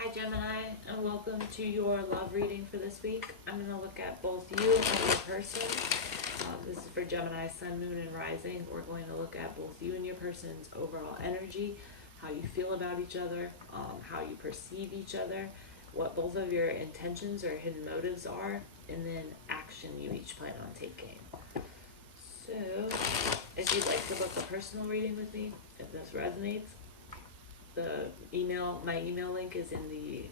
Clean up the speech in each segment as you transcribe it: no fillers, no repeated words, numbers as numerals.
Hi Gemini, and welcome to your love reading for this week. I'm going to look at both you and your person. This is for Gemini, Sun, Moon, and Rising. We're going to look at both you and your person's overall energy, how you feel about each other, how you perceive each other, what both of your intentions or hidden motives are, and then action you each plan on taking. So, if you'd like to book a personal reading with me, if this resonates, my email link is in the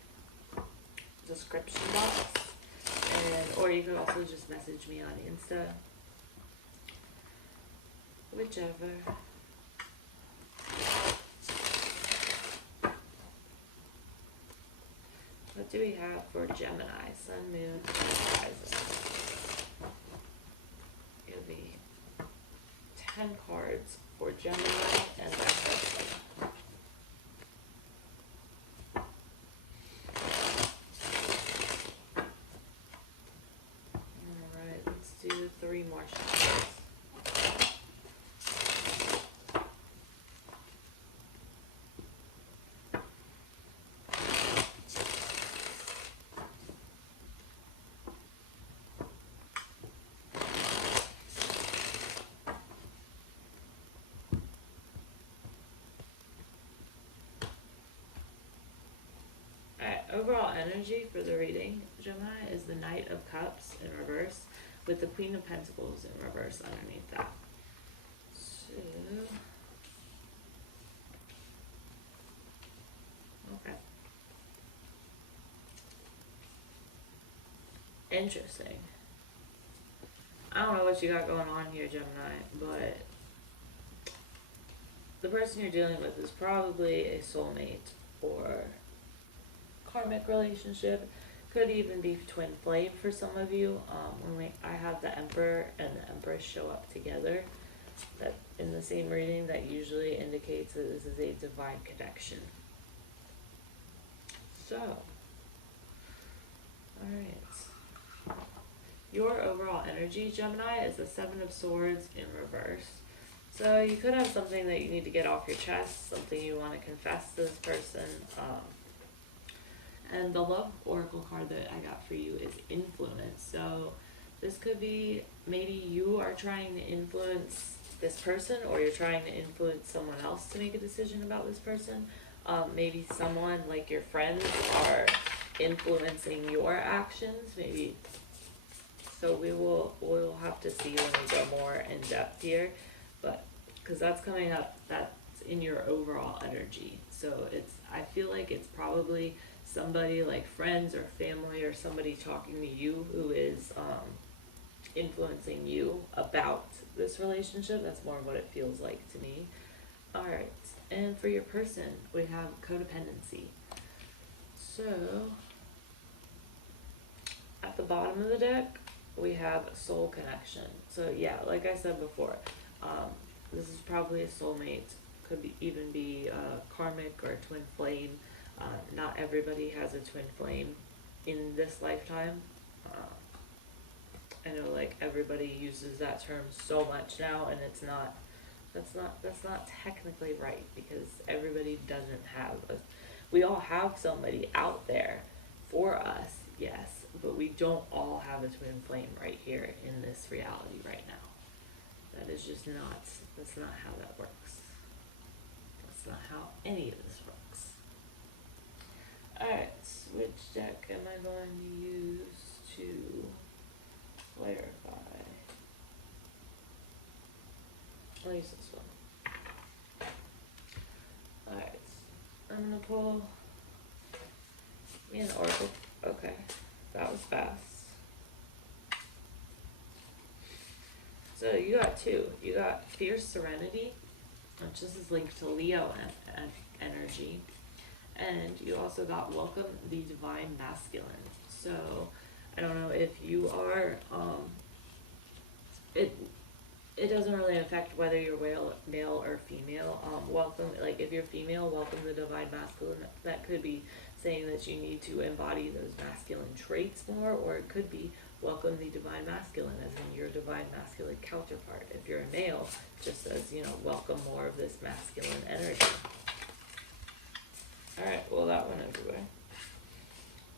description box, or you could also just message me on Insta, whichever. What do we have for Gemini, Sun, Moon, and Rising? It'll be 10 cards for Gemini and their husband. Do 3 more shuffles. Alright, overall energy for the reading, Gemini, is the Knight of Cups in reverse, with the Queen of Pentacles in reverse underneath that. So, okay. Interesting. I don't know what you got going on here, Gemini, but the person you're dealing with is probably a soulmate or karmic relationship. Could even be twin flame for some of you. I have the Emperor and the Empress show up together, that in the same reading, that usually indicates that this is a divine connection. So, alright. Your overall energy, Gemini, is the 7 of Swords in reverse. So you could have something that you need to get off your chest, something you want to confess to this person. And the love oracle card that I got for you is influence. So this could be maybe you are trying to influence this person, or you're trying to influence someone else to make a decision about this person. Maybe someone like your friends are influencing your actions. Maybe. So we'll have to see when we go more in depth here, but because that's coming up, that's in your overall energy. So I feel like it's probably somebody like friends or family or somebody talking to you who is influencing you about this relationship. That's more what it feels like to me. Alright, and for your person, we have codependency. So, at the bottom of the deck, we have soul connection. So yeah, like I said before, this is probably a soulmate. Could even be karmic or twin flame. Not everybody has a twin flame in this lifetime. I know like everybody uses that term so much now, and that's not technically right, because everybody doesn't have we all have somebody out there for us, yes, but we don't all have a twin flame right here in this reality right now. That is just that's not how that works. That's not how any of this works. Alright, which deck am I going to use to clarify? I'll use this one. Alright, I'm going to pull me an oracle. Okay, that was fast. So you got 2. You got Fierce Serenity, which this is linked to Leo energy. And you also got Welcome the Divine Masculine. So, I don't know if you are, it doesn't really affect whether you're male or female. Welcome, like if you're female, welcome the Divine Masculine. That could be saying that you need to embody those masculine traits more, or it could be welcome the Divine Masculine, as in your Divine Masculine counterpart. If you're a male, just says, welcome more of this masculine energy. Alright, well that went everywhere.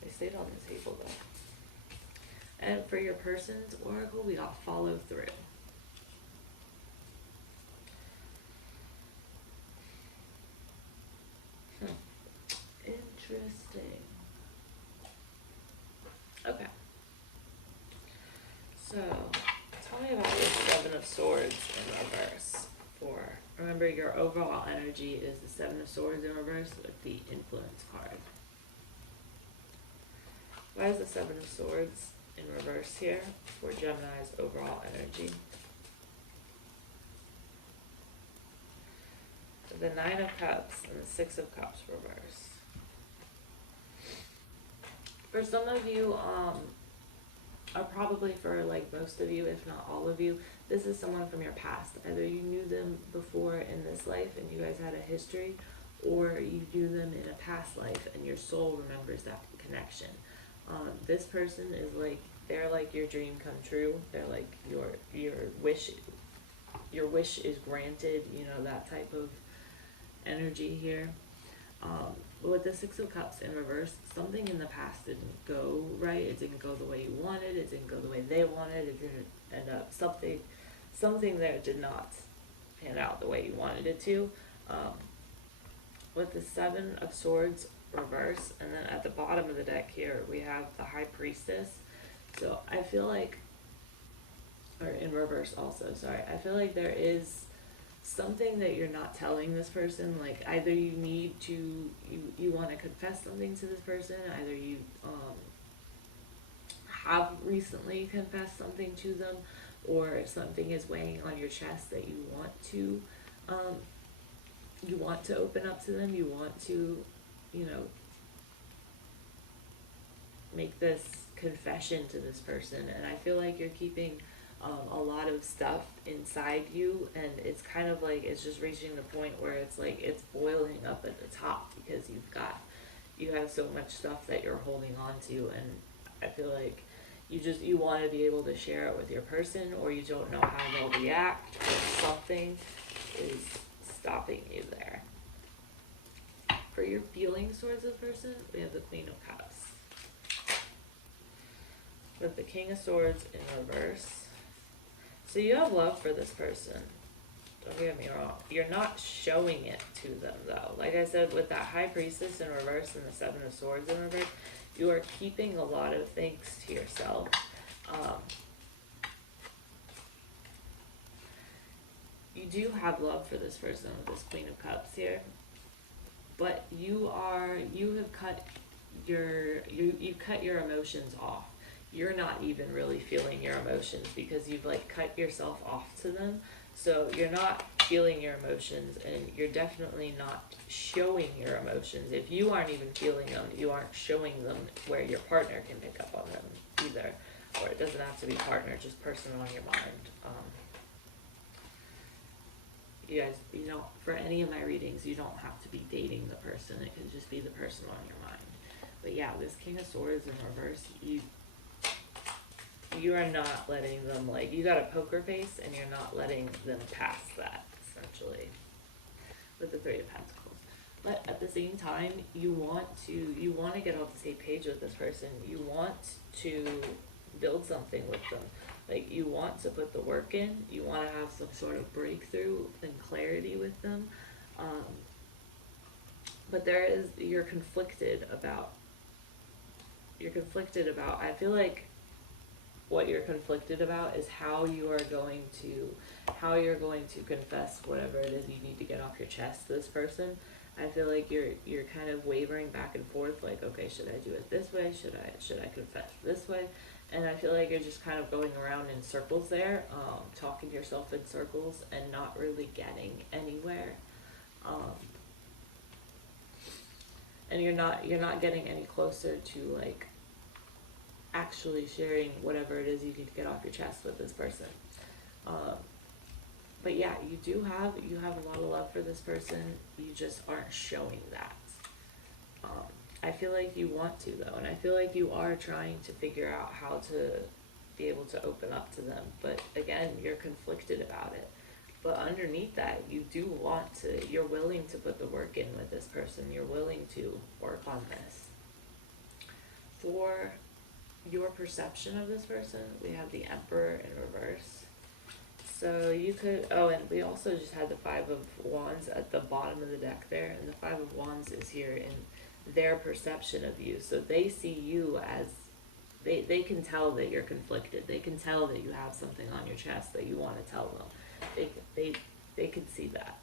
They stayed on the table though. And for your person's oracle, we got follow through. Interesting. Okay. So, tell me about this Seven of Swords in reverse. Remember, your overall energy is the Seven of Swords in reverse with the influence card. Why is the Seven of Swords in reverse here for Gemini's overall energy? The Nine of Cups and the Six of Cups reverse. For some of you, or probably for like most of you, if not all of you, this is someone from your past. Either you knew them before in this life and you guys had a history, or you knew them in a past life and your soul remembers that connection. This person is like, they're like your dream come true. They're like your wish is granted, you know, that type of energy here. With the Six of Cups in reverse, something in the past didn't go right. It didn't go the way you wanted. It didn't go the way they wanted. It didn't end up something there did not pan out the way you wanted it to. With the Seven of Swords reverse, and then at the bottom of the deck here we have the High Priestess. So I feel like, or in reverse also, sorry, I feel like there is something that you're not telling this person. Like either you need to, you want to confess something to this person, either you have recently confessed something to them, or something is weighing on your chest that you want to open up to them, you want to, you know, make this confession to this person. And I feel like you're keeping a lot of stuff inside you, and it's kind of like it's just reaching the point where it's like it's boiling up at the top because you have so much stuff that you're holding on to, and I feel like you want to be able to share it with your person, or you don't know how they'll react, or something is stopping you there. For your feelings towards this person, we have the Queen of Cups. With the King of Swords in reverse. So you have love for this person. Don't get me wrong. You're not showing it to them though. Like I said, with that High Priestess in reverse and the Seven of Swords in reverse, you are keeping a lot of things to yourself. You do have love for this person with this Queen of Cups here, but you have cut your emotions off. You're not even really feeling your emotions because you've like cut yourself off to them. So you're not feeling your emotions, and you're definitely not showing your emotions. If you aren't even feeling them, you aren't showing them where your partner can pick up on them either. Or it doesn't have to be partner, just person on your mind. You guys, you don't, for any of my readings, you don't have to be dating the person. It can just be the person on your mind. But yeah, this King of Swords in reverse, you are not letting them, like, you got a poker face and you're not letting them pass that, essentially, with the Three of Pentacles. But at the same time, you want to get off the same page with this person. You want to build something with them. Like, you want to put the work in. You want to have some sort of breakthrough and clarity with them. But you're conflicted about, I feel like what you're conflicted about is how you're going to confess whatever it is you need to get off your chest to this person. I feel like you're kind of wavering back and forth, like, okay, should I do it this way? Should I confess this way? And I feel like you're just kind of going around in circles there, talking to yourself in circles and not really getting anywhere. And you're not getting any closer to like actually sharing whatever it is you need to get off your chest with this person. But yeah, you have a lot of love for this person. You just aren't showing that. I feel like you want to though, and I feel like you are trying to figure out how to be able to open up to them. But again, you're conflicted about it. But underneath that, you're willing to put the work in with this person. You're willing to work on this. For your perception of this person, we have the Emperor in reverse. So you could, oh, and we also just had the Five of Wands at the bottom of the deck there, and the Five of Wands is here in their perception of you. So they see you as, they can tell that you're conflicted. They can tell that you have something on your chest that you want to tell them. They can see that.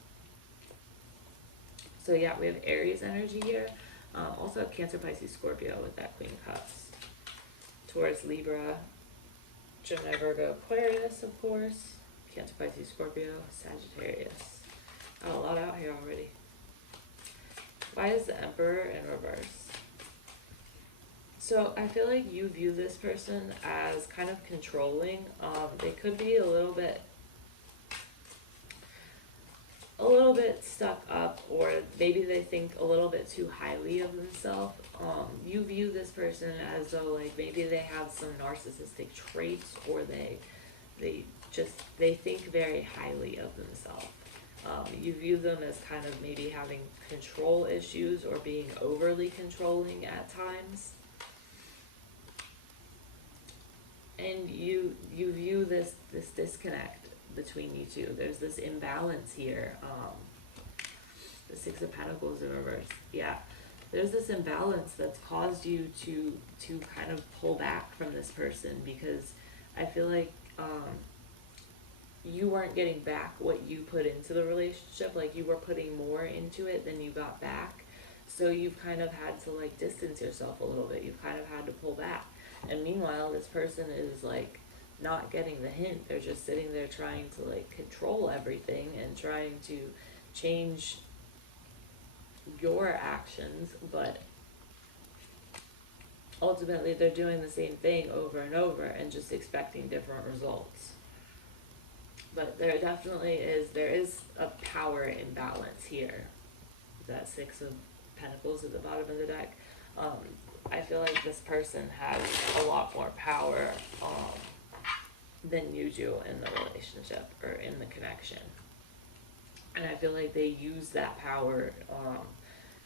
So yeah, we have Aries energy here. Also have Cancer, Pisces, Scorpio with that Queen of Cups. Taurus, Libra, Gemini, Virgo, Aquarius, of course. Cancer, Pisces, Scorpio, Sagittarius. Oh, a lot out here already. Why is the Emperor in reverse? So I feel like you view this person as kind of controlling. They could be a little bit stuck up, or maybe they think a little bit too highly of themselves. You view this person as though like maybe they have some narcissistic traits, or they think very highly of themselves. You view them as kind of maybe having control issues or being overly controlling at times. And you view this disconnect between you two. There's this imbalance here. The Six of Pentacles in reverse. Yeah. There's this imbalance that's caused you to kind of pull back from this person, because I feel like you weren't getting back what you put into the relationship. Like you were putting more into it than you got back. So you've kind of had to like distance yourself a little bit. You've kind of had to pull back. And meanwhile, this person is like not getting the hint. They're just sitting there trying to like control everything and trying to change your actions, but ultimately they're doing the same thing over and over and just expecting different results. But there is a power imbalance here. That Six of Pentacles at the bottom of the deck. I feel like this person has a lot more power than you do in the relationship or in the connection. And I feel like they use that power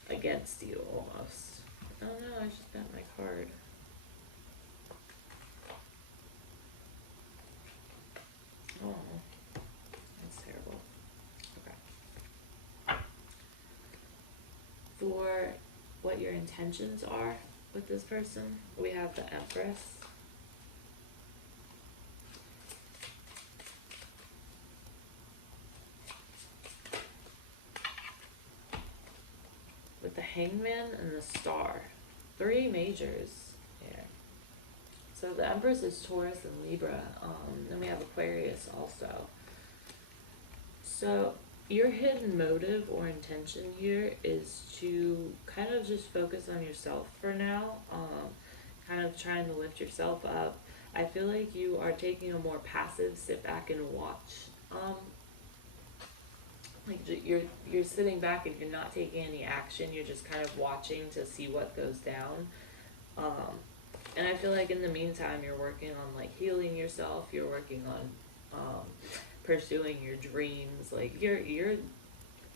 against you almost. Oh no, I just bent my card. Oh, that's terrible. Okay. For what your intentions are with this person, we have the Empress. With the Hangman and the Star. 3 majors here. So the Empress is Taurus and Libra. Then we have Aquarius also. So your hidden motive or intention here is to kind of just focus on yourself for now. Kind of trying to lift yourself up. I feel like you are taking a more passive sit back and watch. Like you're sitting back and you're not taking any action. You're just kind of watching to see what goes down. And I feel like in the meantime, you're working on like healing yourself. You're working on pursuing your dreams. Like you're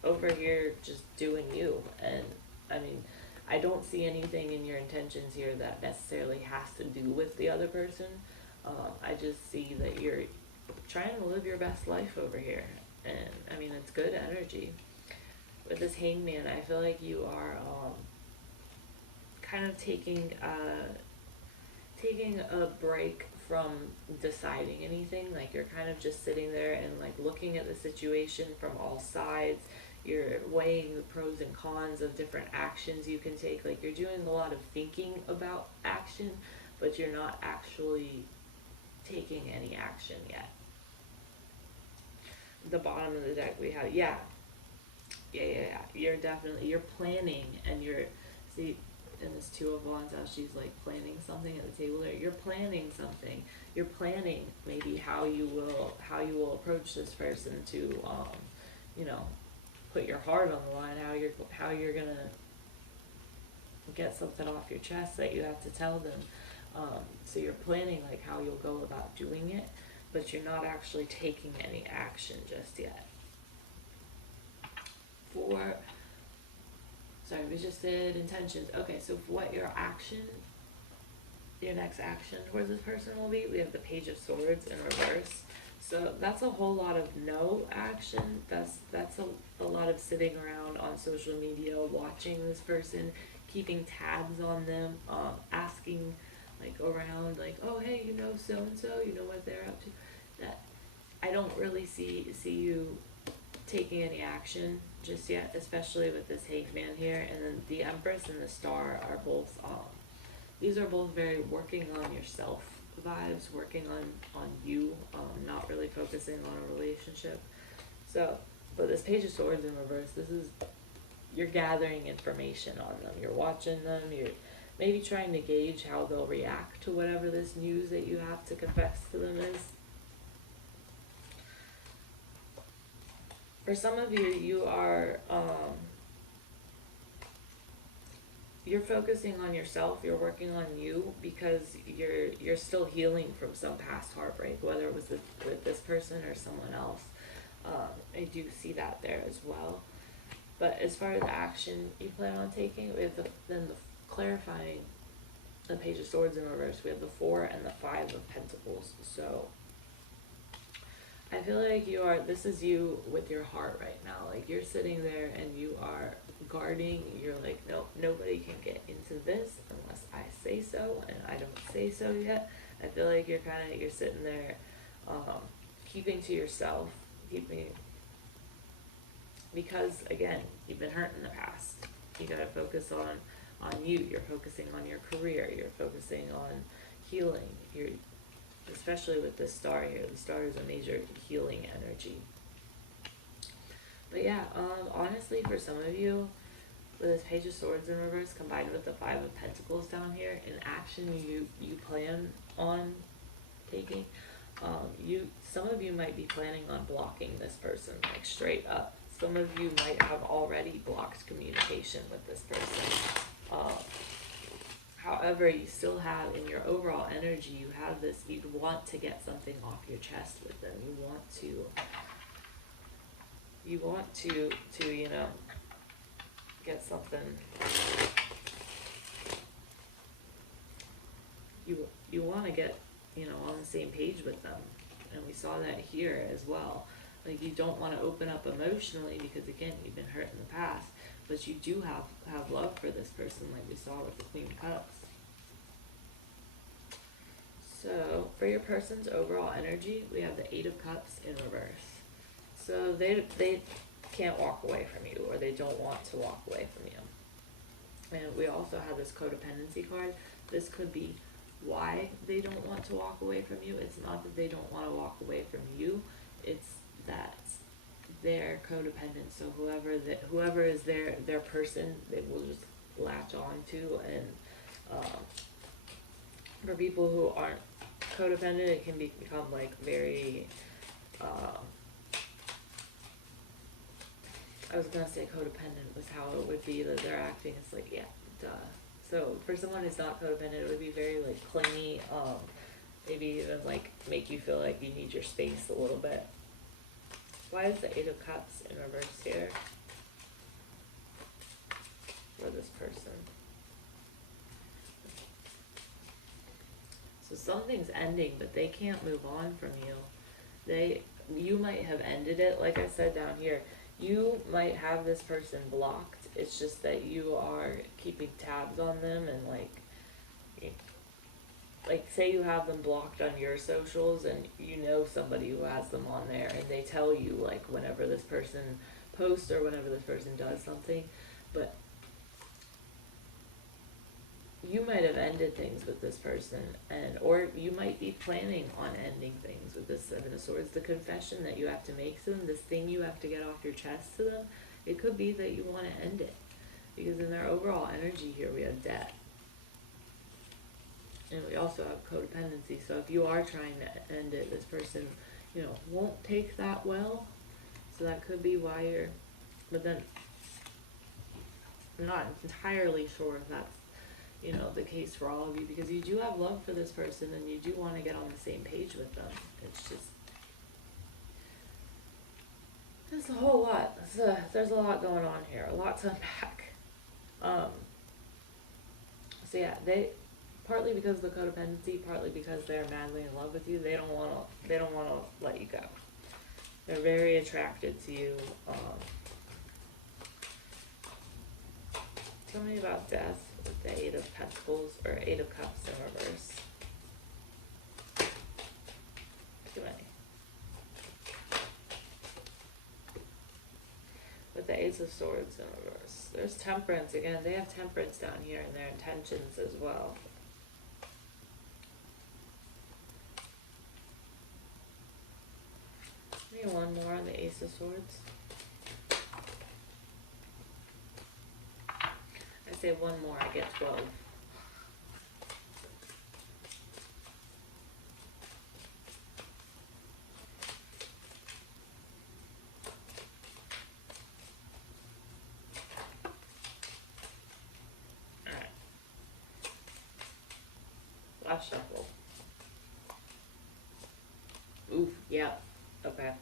over here just doing you. And I mean, I don't see anything in your intentions here that necessarily has to do with the other person. I just see that you're trying to live your best life over here. And I mean, it's good energy. With this Hangman, I feel like you are kind of taking a break from deciding anything. Like you're kind of just sitting there and like looking at the situation from all sides. You're weighing the pros and cons of different actions you can take. Like you're doing a lot of thinking about action, but you're not actually taking any action yet. The bottom of the deck we have, yeah. You're planning, and see, in this Two of Wands, how she's like planning something at the table there. You're planning something. You're planning maybe how you will approach this person to, put your heart on the line. How you're gonna get something off your chest that you have to tell them. So you're planning like how you'll go about doing it, but you're not actually taking any action just yet. Sorry, we just did intentions. Okay, so for what your action your next action towards this person will be. We have the Page of Swords in reverse. So that's a whole lot of no action. That's a lot of sitting around on social media, watching this person, keeping tabs on them, asking like around, like, oh hey, you know so and so, you know what they're up to. That I don't really see you taking any action just yet, especially with this Hangman here, and then the Empress and the Star are both these are both very working on yourself vibes, working on you, not really focusing on a relationship. So, but this Page of Swords in reverse, this is, you're gathering information on them, you're watching them, you're maybe trying to gauge how they'll react to whatever this news that you have to confess to them is. For some of you, you are, you're focusing on yourself, you're working on you, because you're still healing from some past heartbreak, whether it was with this person or someone else. I do see that there as well. But as far as the action you plan on taking, we have then the clarifying, the Page of Swords in reverse, we have the 4 and the 5 of Pentacles. So I feel like this is you with your heart right now. Like, you're sitting there and you are guarding. You're like, no, nobody can get into this unless I say so, and I don't say so yet. I feel like you're sitting there, keeping to yourself, because again, you've been hurt in the past. You gotta focus on you. You're focusing on your career. You're focusing on healing. Especially with this Star here. The Star is a major healing energy. But yeah, honestly, for some of you, with this Page of Swords in reverse combined with the 5 of Pentacles down here, in action you plan on taking, some of you might be planning on blocking this person, like straight up. Some of you might have already blocked communication with this person. However, you still have, in your overall energy, you have this, you want to get something off your chest with them. You want to, you know, get something, you want to get, you know, on the same page with them. And we saw that here as well. Like, you don't want to open up emotionally because, again, you've been hurt in the past, but you do have love for this person, like we saw with the Queen of Cups. So for your person's overall energy, we have the 8 of Cups in reverse. So they can't walk away from you, or they don't want to walk away from you. And we also have this codependency card. This could be why they don't want to walk away from you. It's not that they don't want to walk away from you. It's that they're codependent. So whoever is their person, they will just latch on to. And for people who aren't codependent, it can become like very, I was gonna say codependent was how it would be that they're acting. It's like, yeah, duh. So for someone who's not codependent, it would be very like clingy, maybe even like make you feel like you need your space a little bit. Why is the 8 of Cups in reverse here for this person? So something's ending, but they can't move on from you. You might have ended it, like I said down here. You might have this person blocked. It's just that you are keeping tabs on them, and like say you have them blocked on your socials, and you know somebody who has them on there, and they tell you like whenever this person posts or whenever this person does something, but you might have ended things with this person, or you might be planning on ending things with this 7 of Swords. The confession that you have to make to them, this thing you have to get off your chest to them, it could be that you want to end it. Because in their overall energy here, we have debt. And we also have codependency. So if you are trying to end it, this person, you know, won't take that well. So that could be why you're, but then I'm not entirely sure if that's, you know, the case for all of you, because you do have love for this person and you do want to get on the same page with them. It's just, there's a whole lot. There's a lot going on here, a lot to unpack. So yeah, partly because of the codependency, partly because they're madly in love with you. They don't want to let you go. They're very attracted to you. Tell me about death with the Eight of Pentacles, or Eight of Cups in reverse. Too many. With the Ace of Swords in reverse. There's Temperance. Again, they have Temperance down here in their intentions as well. Maybe one more on the Ace of Swords. I say one more, I get 12. Alright. Last shuffle. Oof, yeah. Okay.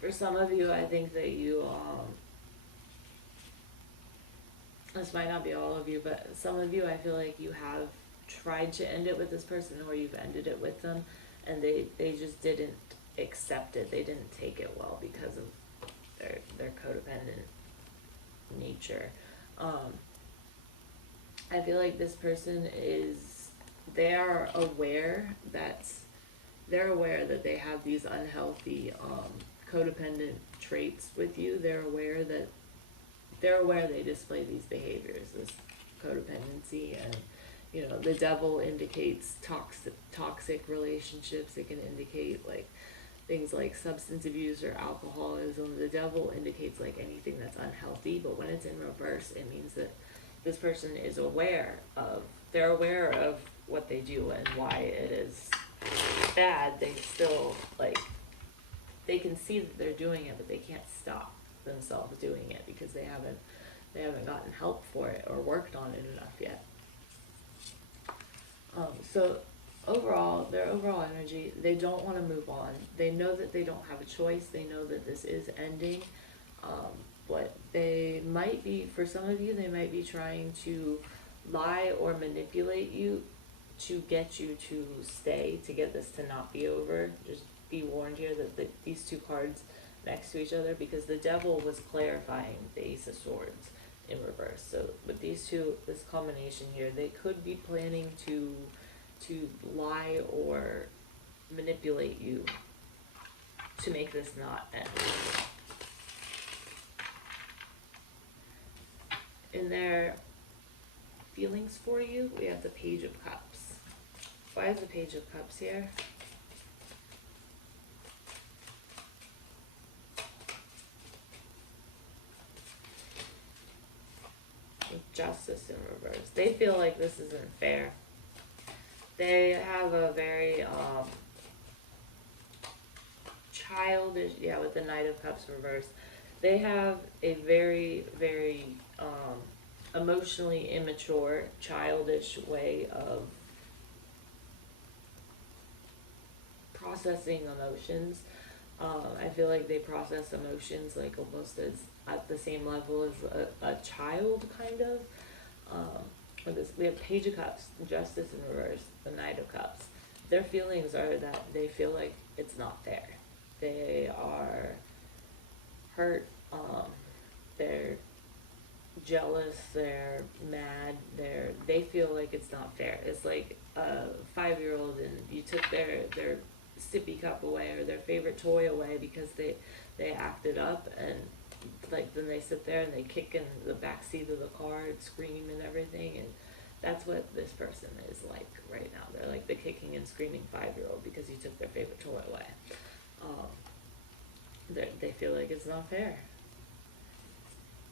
For some of you, I think that you, this might not be all of you, but some of you, I feel like you have tried to end it with this person, or you've ended it with them, and they just didn't accept it. They didn't take it well because of their codependent nature. I feel like this person they are aware that they have these unhealthy, codependent traits with you. They're aware they display these behaviors, this codependency, and the devil indicates toxic relationships. It can indicate like things like substance abuse or alcoholism. The devil indicates like anything that's unhealthy, but when it's in reverse, it means that this person is they're aware of what they do and why it is bad. They still they can see that they're doing it, but they can't stop themselves doing it because they haven't gotten help for it or worked on it enough yet. So overall, their overall energy, they don't want to move on. They know that they don't have a choice. They know that this is ending. But they might be, for some of you, they might be trying to lie or manipulate you to get you to stay, to get this to not be over. Just be warned here that these two cards next to each other, because the devil was clarifying the Ace of Swords in reverse. So with these two, this combination here, they could be planning to lie or manipulate you to make this not end. In their feelings for you, we have the Page of Cups. Why is the Page of Cups here? Justice in reverse. They feel like this isn't fair. They have a very childish, with the Knight of Cups reverse. They have a very, very emotionally immature, childish way of processing emotions. I feel like they process emotions like almost as at the same level as a child, kind of. We have Page of Cups, Justice in reverse, the Knight of Cups. Their feelings are that they feel like it's not fair. They are hurt, they're jealous, they're mad, they feel like it's not fair. It's like a 5-year-old and you took their sippy cup away or their favorite toy away because they acted up, and then they sit there and they kick in the back seat of the car and scream and everything, and that's what this person is like right now. They're like the kicking and screaming 5-year-old because you took their favorite toy away. They feel like it's not fair.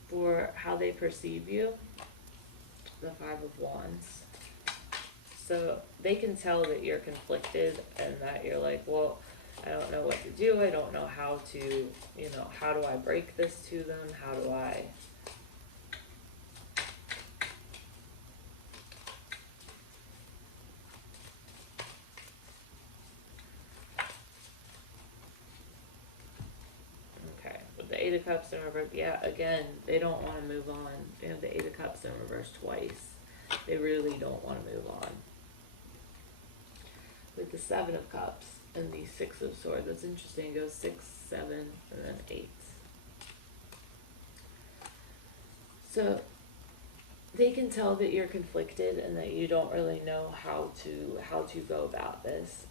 For how they perceive you, the Five of Wands. So they can tell that you're conflicted and that you're like, well, I don't know what to do. I don't know how to, how do I break this to them? How do I... Okay, with the Eight of Cups in reverse, yeah, again, they don't want to move on. They have the Eight of Cups in reverse twice. They really don't want to move on. With the Seven of Cups and the Six of Swords, that's interesting. It goes 6, 7, and then 8. So they can tell that you're conflicted and that you don't really know how to go about this.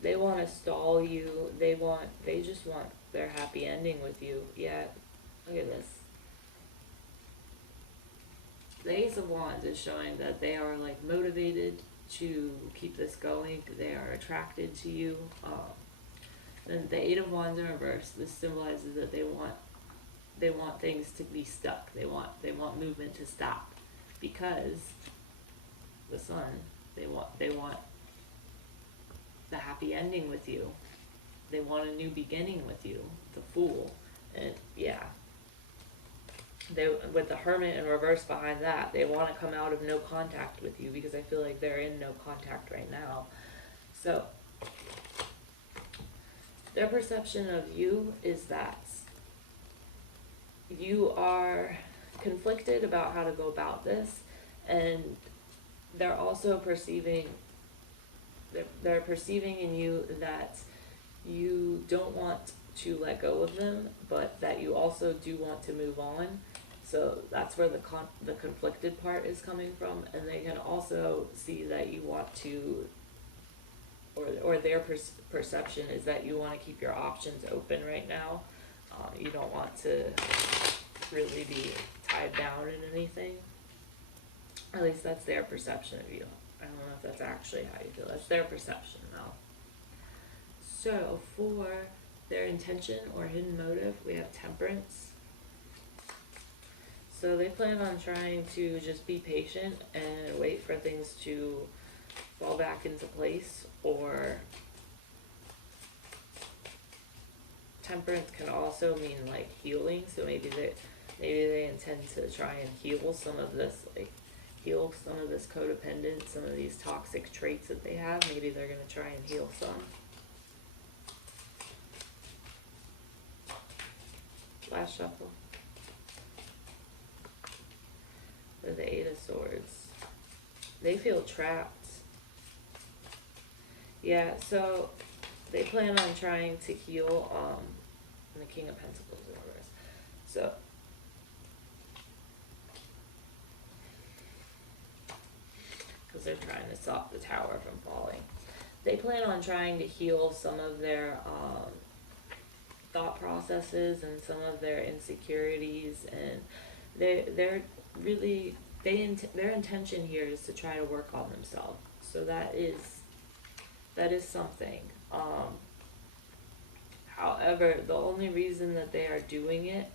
They want to stall you. They just want their happy ending with you. Yeah, look at this. The Ace of Wands is showing that they are like motivated to keep this going. They are attracted to you. And the Eight of Wands in reverse, this symbolizes that they want things to be stuck. They want movement to stop, because the Sun, they want the happy ending with you. They want a new beginning with you, the Fool. And yeah, they, with the Hermit in reverse behind that, they want to come out of no contact with you, because I feel like they're in no contact right now. So their perception of you is that you are conflicted about how to go about this, and they're also perceiving in you that you don't want to let go of them, but that you also do want to move on. So that's where the conflicted part is coming from, and they can also see that you want to, or their perception is that you want to keep your options open right now. You don't want to really be tied down in anything. At least that's their perception of you. I don't know if that's actually how you feel. That's their perception, though. So for their intention or hidden motive, we have Temperance. So they plan on trying to just be patient and wait for things to fall back into place, or Temperance can also mean like healing. So maybe they intend to try and heal some of this, heal some of this codependence, some of these toxic traits that they have. Maybe they're going to try and heal some. Last shuffle. With the Eight of Swords. They feel trapped. Yeah, so they plan on trying to heal the King of Pentacles in reverse. So because they're trying to stop the tower from falling. They plan on trying to heal some of their thought processes and some of their insecurities, and their intention here is to try to work on themselves. So that is something. However, the only reason that they are doing it,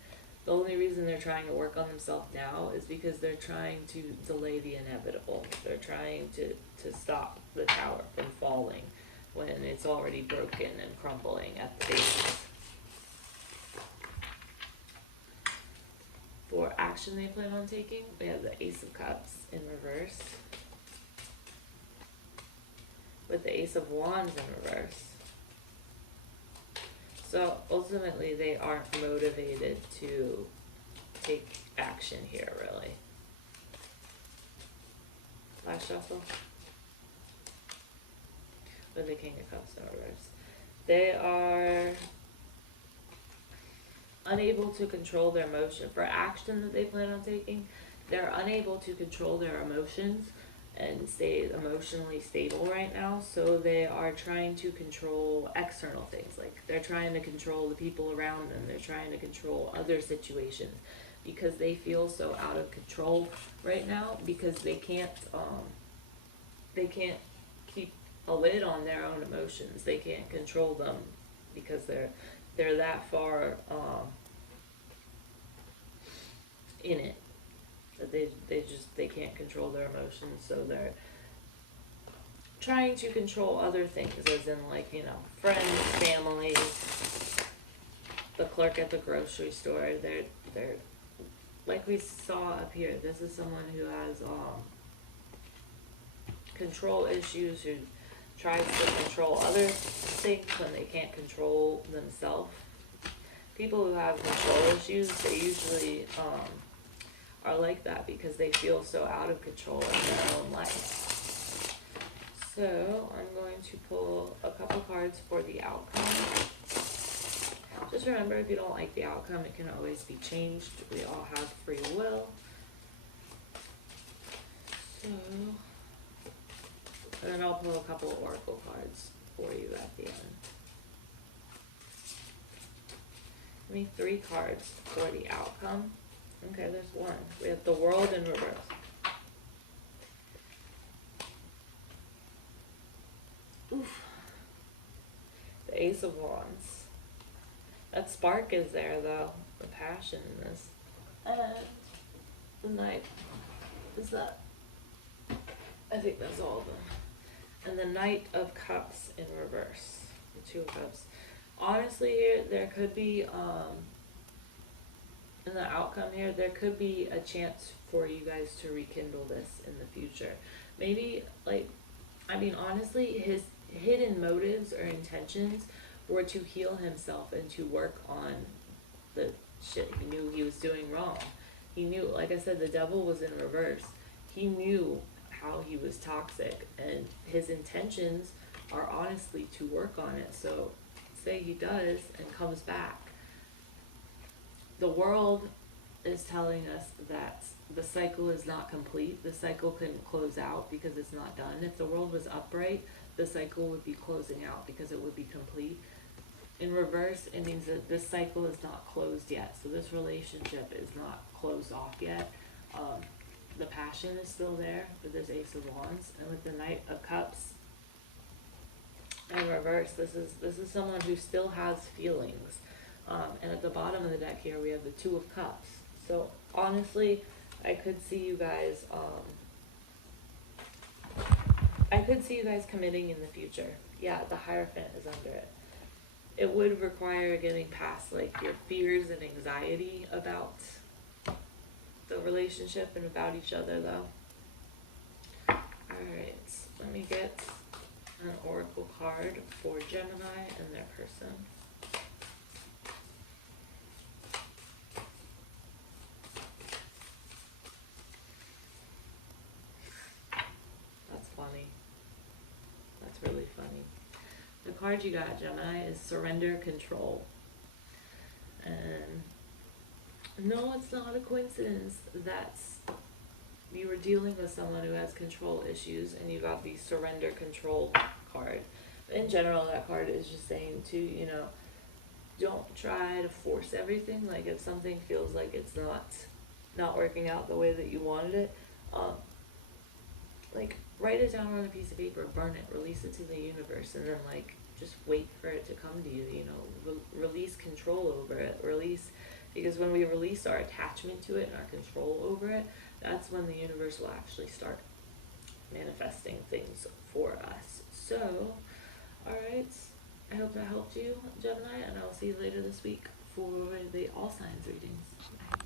the only reason they're trying to work on themselves now is because they're trying to delay the inevitable. They're trying to stop the tower from falling when it's already broken and crumbling at the base. For action they plan on taking, we have the Ace of Cups in reverse. With the Ace of Wands in reverse. So ultimately they aren't motivated to take action here, really. Last shuffle. With the King of Cups in reverse. They are unable to control their emotion. For action that they plan on taking, they're unable to control their emotions and stay emotionally stable right now, so they are trying to control external things. Like they're trying to control the people around them, they're trying to control other situations, because they feel so out of control right now, because they can't keep a lid on their own emotions. They can't control them because they're that far in it that they can't control their emotions. So they're trying to control other things, as in like, you know, friends, family, the clerk at the grocery store. They're like we saw up here. This is someone who has control issues, who tries to control other things when they can't control themselves. People who have control issues, they usually are like that because they feel so out of control in their own life. So I'm going to pull a couple cards for the outcome. Just remember, if you don't like the outcome, it can always be changed. We all have free will. So, and then I'll pull a couple of oracle cards for you at the end. Give me 3 cards for the outcome. Okay, there's one. We have the World in reverse. Oof. The Ace of Wands. That spark is there, though. The passion in this. And the Knight. Is that? I think that's all of them. And the Knight of Cups in reverse. The 2 of Cups. Honestly, here, there could be, in the outcome here, there could be a chance for you guys to rekindle this in the future. Maybe, like, I mean, honestly, his hidden motives or intentions were to heal himself and to work on the shit he knew he was doing wrong. He knew, like I said, the devil was in reverse. He knew how he was toxic, and his intentions are honestly to work on it. So say he does and comes back. The World is telling us that the cycle is not complete. The cycle couldn't close out because it's not done. If the World was upright, the cycle would be closing out because it would be complete. In reverse, it means that this cycle is not closed yet. So this relationship is not closed off yet. The passion is still there with this Ace of Wands, and with the Knight of Cups in reverse, this is someone who still has feelings. And at the bottom of the deck here, we have the 2 of Cups. So honestly, I could see you guys. I could see you guys committing in the future. Yeah, the Hierophant is under it. It would require getting past like your fears and anxiety about the relationship and about each other, though. Alright, let me get an oracle card for Gemini and their person. That's funny. That's really funny. The card you got, Gemini, is Surrender Control. And no, it's not a coincidence that you were dealing with someone who has control issues and you got the Surrender Control card. In general, that card is just saying to, you know, don't try to force everything. Like if something feels like it's not working out the way that you wanted it, like write it down on a piece of paper, burn it, release it to the universe, and then like just wait for it to come to you. You know, release control over it. Because when we release our attachment to it and our control over it, that's when the universe will actually start manifesting things for us. So, alright, I hope that helped you, Gemini, and I'll see you later this week for the all signs readings. Bye.